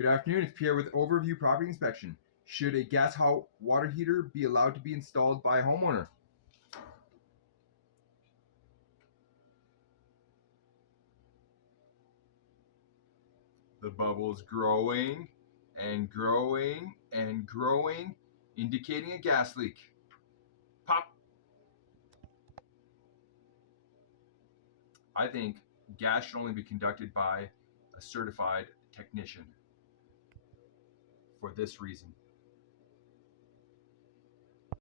Good afternoon, it's Pierre with Overview Property Inspection. Should a gas hot water heater be allowed to be installed by a homeowner? The bubble's growing and growing and growing, indicating a gas leak. Pop! I think gas should only be conducted by a certified technician for this reason.